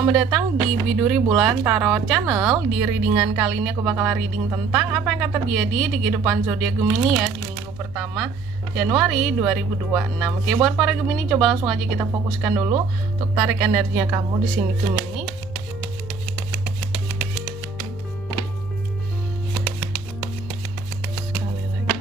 selamat datang di Biduri Bulan Tarot Channel. Di readingan kali ini aku bakal reading tentang apa yang akan terjadi di kehidupan zodiak Gemini ya di minggu pertama Januari 2026. Oke, buat para Gemini coba langsung aja kita fokuskan dulu untuk tarik energinya kamu di sini Gemini. Sekali lagi.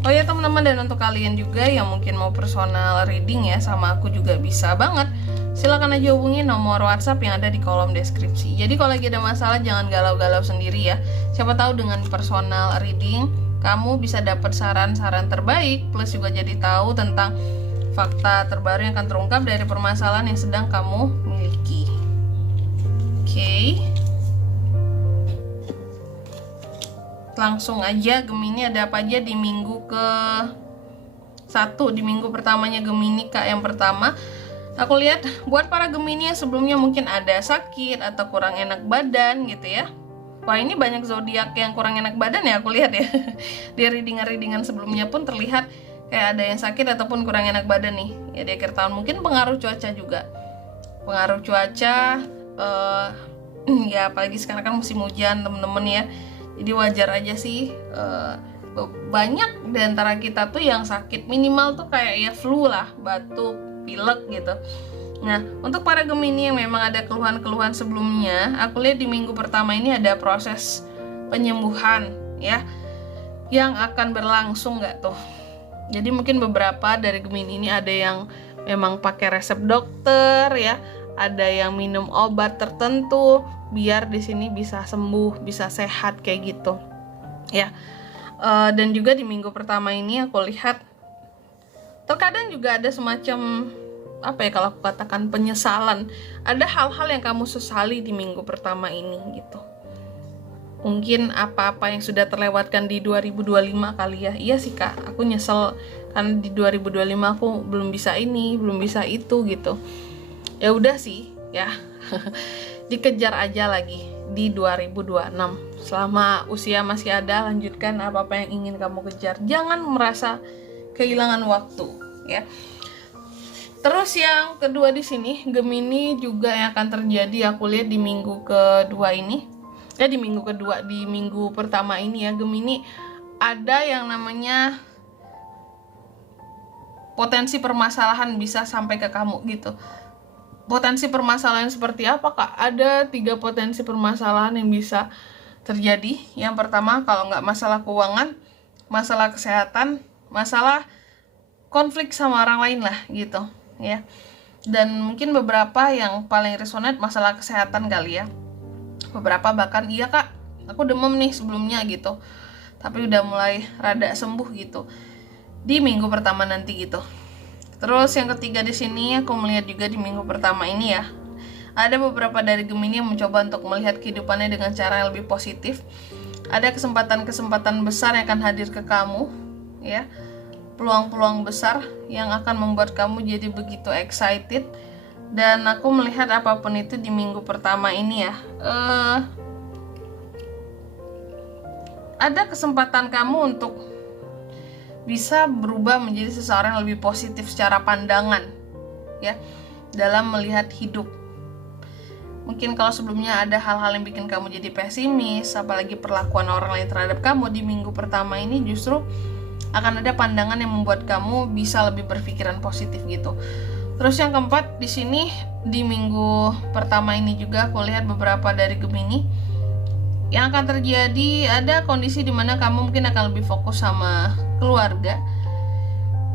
Oh ya teman-teman, dan untuk kalian juga yang mungkin mau personal reading ya sama aku juga bisa banget. Silakan aja hubungi nomor WhatsApp yang ada di kolom deskripsi. Jadi kalau lagi ada masalah jangan galau-galau sendiri ya. Siapa tahu dengan personal reading kamu bisa dapat saran-saran terbaik, plus juga jadi tahu tentang fakta terbaru yang akan terungkap dari permasalahan yang sedang kamu miliki. Oke. Langsung aja Gemini, ada apa aja di minggu ke-1, di minggu pertamanya Gemini Kak. Yang pertama aku lihat buat para Gemini yang sebelumnya mungkin ada sakit atau kurang enak badan gitu ya. Wah, ini banyak zodiak yang kurang enak badan ya aku lihat ya. Di readingan sebelumnya pun terlihat kayak ada yang sakit ataupun kurang enak badan nih ya di akhir tahun. Mungkin pengaruh cuaca juga, pengaruh cuaca ya apalagi sekarang kan musim hujan temen-temen ya. Jadi wajar aja sih banyak di antara kita tuh yang sakit, minimal tuh kayak ya flu lah, batuk, pilek gitu. Nah, untuk para Gemini yang memang ada keluhan-keluhan sebelumnya, aku lihat di minggu pertama ini ada proses penyembuhan ya yang akan berlangsung nggak tuh. Jadi mungkin beberapa dari Gemini ini ada yang memang pakai resep dokter ya, ada yang minum obat tertentu biar di sini bisa sembuh, bisa sehat kayak gitu ya. Dan juga di minggu pertama ini aku lihat terkadang juga ada semacam apa ya, kalau aku katakan penyesalan. Ada hal-hal yang kamu sesali di minggu pertama ini gitu. Mungkin apa-apa yang sudah terlewatkan di 2025 kali ya. Iya sih Kak, aku nyesel karena di 2025 aku belum bisa ini, belum bisa itu gitu. Ya udah sih ya. Dikejar aja lagi di 2026. Selama usia masih ada, lanjutkan apa-apa yang ingin kamu kejar. Jangan merasa kehilangan waktu ya. Terus yang kedua di sini Gemini juga yang akan terjadi aku lihat di minggu kedua ini. Ya di minggu kedua, di minggu pertama ini ya Gemini ada yang namanya potensi permasalahan bisa sampai ke kamu gitu. Potensi permasalahan seperti apa Kak? Ada 3 potensi permasalahan yang bisa terjadi. Yang pertama, kalau nggak masalah keuangan, masalah kesehatan, masalah konflik sama orang lain lah gitu ya. Dan mungkin beberapa yang paling resonate masalah kesehatan kali ya. Beberapa bahkan iya Kak, aku demam nih sebelumnya gitu, tapi udah mulai rada sembuh gitu di minggu pertama nanti gitu. Terus yang ketiga di sini aku melihat juga di minggu pertama ini ya, ada beberapa dari Gemini yang mencoba untuk melihat kehidupannya dengan cara yang lebih positif. Ada kesempatan-kesempatan besar yang akan hadir ke kamu ya, peluang-peluang besar yang akan membuat kamu jadi begitu excited. Dan aku melihat apapun itu di minggu pertama ini ya, ada kesempatan kamu untuk bisa berubah menjadi seseorang yang lebih positif secara pandangan ya dalam melihat hidup. Mungkin kalau sebelumnya ada hal-hal yang bikin kamu jadi pesimis, apalagi perlakuan orang lain terhadap kamu, di minggu pertama ini justru akan ada pandangan yang membuat kamu bisa lebih berpikiran positif gitu. Terus yang keempat di sini di minggu pertama ini juga aku lihat beberapa dari Gemini yang akan terjadi, ada kondisi dimana kamu mungkin akan lebih fokus sama keluarga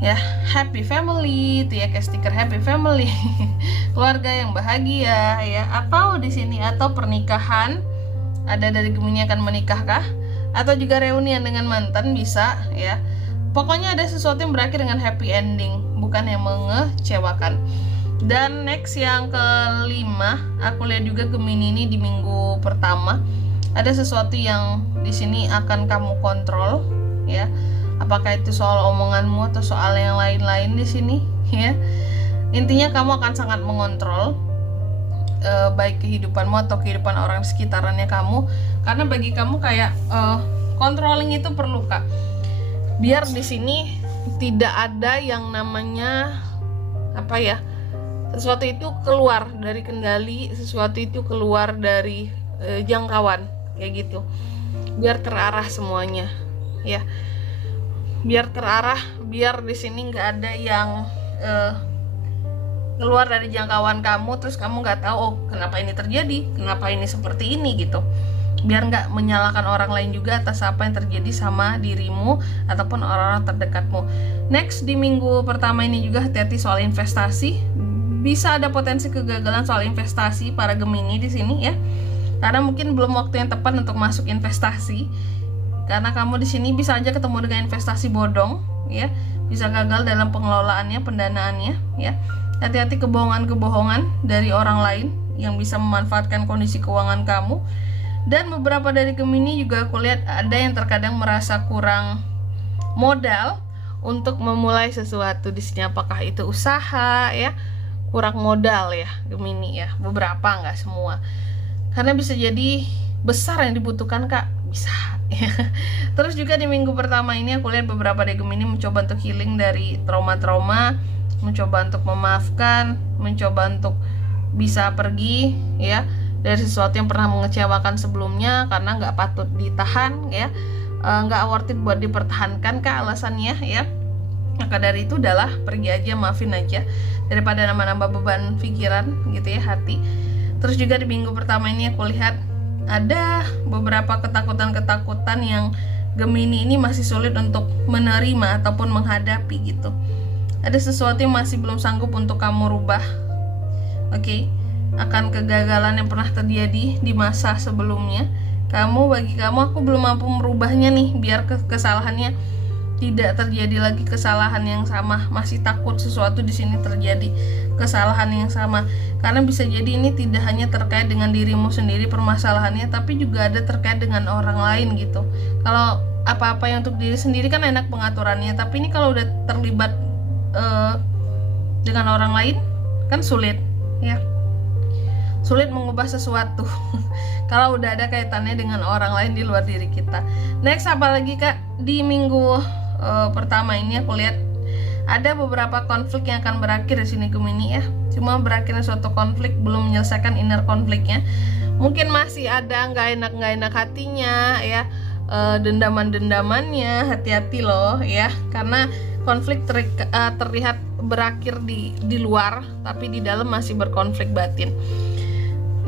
ya, happy family itu ya, kayak stiker happy family keluarga yang bahagia ya, atau di sini atau pernikahan. Ada dari Gemini akan menikah kah, atau juga reunian dengan mantan bisa ya. Pokoknya ada sesuatu yang berakhir dengan happy ending, bukan yang mengecewakan. Dan next yang kelima aku lihat juga Gemini ini di minggu pertama ada sesuatu yang di sini akan kamu kontrol ya. Apakah itu soal omonganmu atau soal yang lain-lain di sini ya. Intinya kamu akan sangat mengontrol baik kehidupanmu atau kehidupan orang sekitarannya kamu, karena bagi kamu kayak controlling itu perlu Kak. Biar di sini tidak ada yang namanya apa ya, sesuatu itu keluar dari kendali, sesuatu itu keluar dari jangkauan kayak gitu. Biar terarah semuanya ya, biar terarah, biar di sini nggak ada yang keluar dari jangkauan kamu terus kamu nggak tahu oh kenapa ini terjadi, kenapa ini seperti ini gitu. Biar nggak menyalahkan orang lain juga atas apa yang terjadi sama dirimu ataupun orang-orang terdekatmu. Next, di minggu pertama ini juga hati-hati soal investasi. Bisa ada potensi kegagalan soal investasi para Gemini di sini ya, karena mungkin belum waktu yang tepat untuk masuk investasi. Karena kamu di sini bisa aja ketemu dengan investasi bodong ya, bisa gagal dalam pengelolaannya, pendanaannya ya. Hati-hati kebohongan-kebohongan dari orang lain yang bisa memanfaatkan kondisi keuangan kamu. Dan beberapa dari Gemini juga aku lihat ada yang terkadang merasa kurang modal untuk memulai sesuatu di sini. Apakah itu usaha ya, kurang modal ya Gemini ya, beberapa, nggak semua. Karena bisa jadi besar yang dibutuhkan Kak, bisa ya. Terus juga di minggu pertama ini aku lihat beberapa dari Gemini mencoba untuk healing dari trauma-trauma, mencoba untuk memaafkan, mencoba untuk bisa pergi ya dari sesuatu yang pernah mengecewakan sebelumnya karena nggak patut ditahan ya, nggak worth it buat dipertahankan Kak alasannya ya. Maka dari itu udahlah, pergi aja, maafin aja daripada nambah-nambah beban pikiran gitu ya, hati. Terus juga di minggu pertama ini aku lihat ada beberapa ketakutan-ketakutan yang Gemini ini masih sulit untuk menerima ataupun menghadapi gitu. Ada sesuatu yang masih belum sanggup untuk kamu rubah. Oke, akan kegagalan yang pernah terjadi di masa sebelumnya. Bagi kamu, aku belum mampu merubahnya nih, biar kesalahannya tidak terjadi lagi kesalahan yang sama. Masih takut sesuatu di sini terjadi kesalahan yang sama. Karena bisa jadi ini tidak hanya terkait dengan dirimu sendiri permasalahannya, tapi juga ada terkait dengan orang lain gitu. Kalau apa-apa yang untuk diri sendiri kan enak pengaturannya, tapi ini kalau udah terlibat dengan orang lain kan sulit ya, sulit mengubah sesuatu kalau udah ada kaitannya dengan orang lain di luar diri kita. Next, apalagi Kak, di minggu pertama ini aku lihat ada beberapa konflik yang akan berakhir di sini Gemini ya. Cuma berakhirnya suatu konflik belum menyelesaikan inner konfliknya. Mungkin masih ada nggak enak hatinya ya, dendaman-dendamannya, hati-hati loh ya, karena konflik terlihat berakhir di luar, tapi di dalam masih berkonflik batin.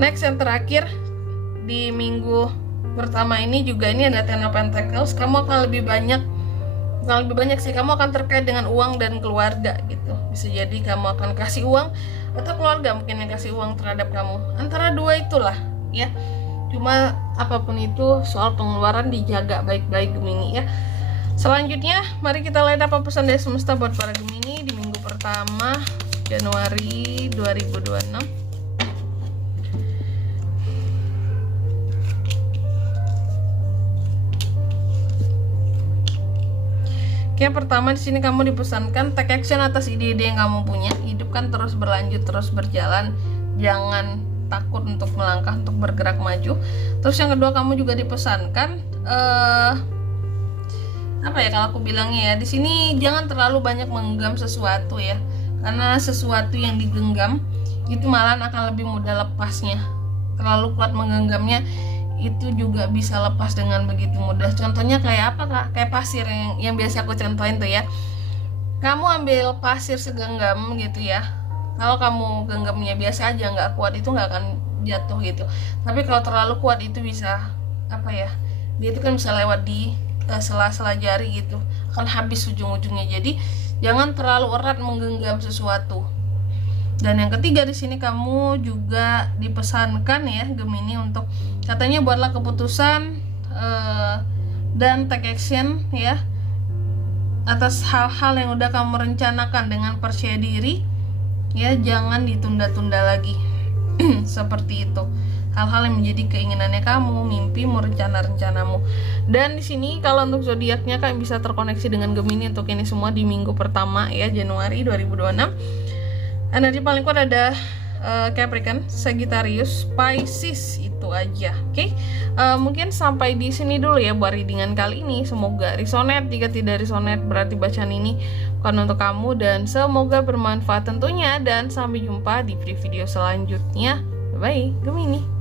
Next, yang terakhir di minggu pertama ini juga ini ada Ten of Pentacles. Kamu akan lebih banyak sih, kamu akan terkait dengan uang dan keluarga gitu. Bisa jadi kamu akan kasih uang atau keluarga mungkin yang kasih uang terhadap kamu. Antara dua itulah ya. Cuma apapun itu soal pengeluaran dijaga baik-baik Gemini ya. Selanjutnya, mari kita lihat apa pesan dari semesta buat para Gemini di minggu pertama Januari 2026. Oke, pertama di sini kamu dipesankan take action atas ide-ide yang kamu punya. Hidup kan terus berlanjut, terus berjalan. Jangan takut untuk melangkah, untuk bergerak maju. Terus yang kedua, kamu juga dipesankan apa ya kalau aku bilangnya ya, di sini jangan terlalu banyak menggenggam sesuatu ya, karena sesuatu yang digenggam itu malah akan lebih mudah lepasnya. Terlalu kuat menggenggamnya itu juga bisa lepas dengan begitu mudah. Contohnya kayak apa Kak? Kayak pasir yang biasa aku contohin tuh ya. Kamu ambil pasir segenggam gitu ya, kalau kamu genggamnya biasa aja nggak kuat, itu nggak akan jatuh gitu. Tapi kalau terlalu kuat itu bisa apa ya, dia itu kan bisa lewat di sela-sela jari gitu, akan habis ujung-ujungnya. Jadi jangan terlalu erat menggenggam sesuatu. Dan yang ketiga di sini kamu juga dipesankan ya Gemini untuk katanya buatlah keputusan dan take action ya atas hal-hal yang udah kamu rencanakan dengan percaya diri ya, jangan ditunda-tunda lagi. Seperti itu. Hal-hal yang menjadi keinginannya kamu, mimpimu, rencana-rencanamu. Dan di sini kalau untuk zodiaknya Kak bisa terkoneksi dengan Gemini untuk ini semua di minggu pertama ya Januari 2026. Energi paling kuat ada Capricorn, Sagittarius, Pisces, itu aja. Oke. Mungkin sampai di sini dulu ya buat readingan kali ini. Semoga resonate. Jika tidak resonate berarti bacaan ini bukan untuk kamu, dan semoga bermanfaat tentunya, dan sampai jumpa di video selanjutnya. Bye bye, Gemini.